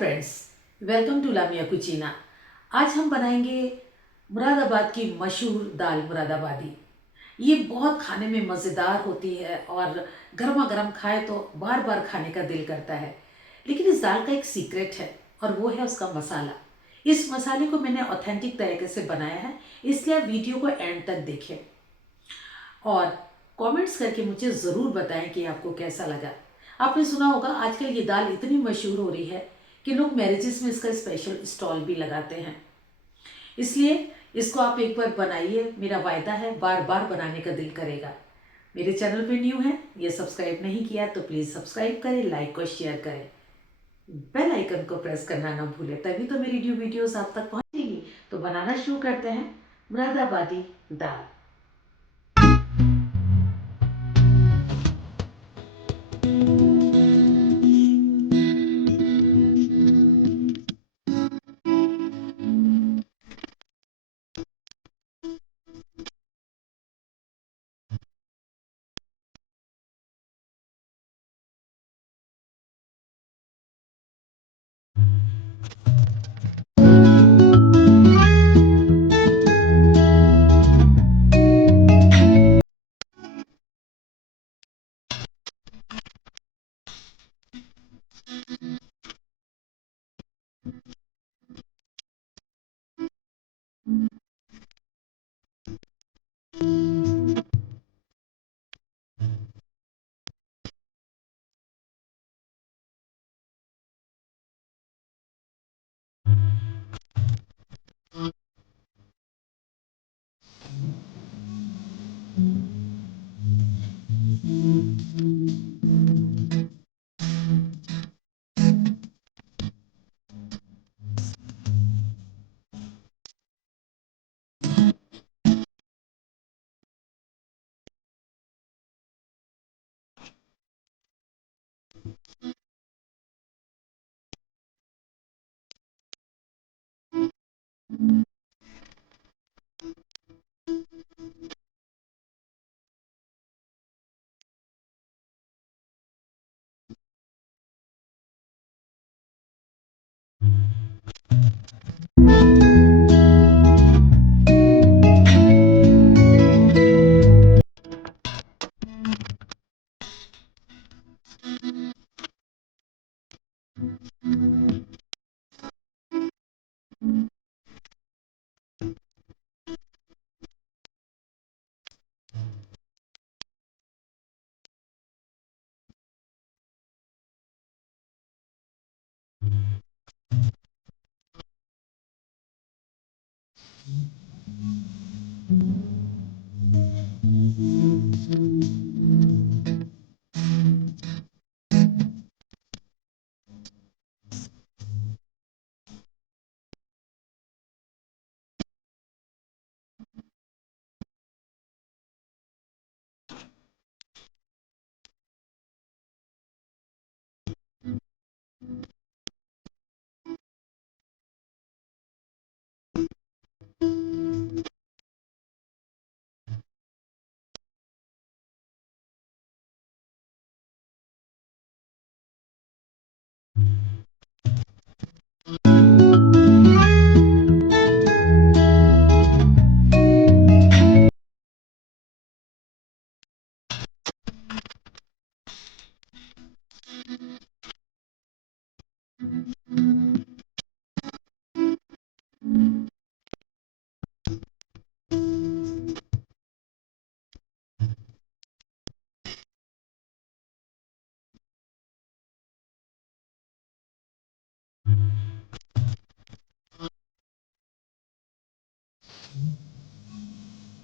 Friends, welcome to लामिया कुचीना। आज हम बनाएंगे मुरादाबाद की मशहूर दाल मुरादाबादी। ये बहुत खाने में मज़ेदार होती है और गर्मा गर्म खाए तो बार बार खाने का दिल करता है। लेकिन इस दाल का एक सीक्रेट है और वो है उसका मसाला। इस मसाले को मैंने ऑथेंटिक तरीके से बनाया है, इसलिए आप वीडियो को एंड तक देखें और कमेंट्स करके मुझे ज़रूर बताएं कि आपको कैसा लगा। आपने सुना होगा आजकल ये दाल इतनी मशहूर हो रही है कि लोग मैरिजेस में इसका स्पेशल स्टॉल भी लगाते हैं। इसलिए इसको आप एक बार बनाइए, मेरा वायदा है बार बार बनाने का दिल करेगा। मेरे चैनल पे न्यू है, ये सब्सक्राइब नहीं किया तो प्लीज़ सब्सक्राइब करें, लाइक और शेयर करें। बेल आइकन को प्रेस करना ना भूलें, तभी तो मेरी न्यू वीडियोस आप तक पहुंचेगी। तो बनाना शुरू करते हैं मुरादाबादी दाल।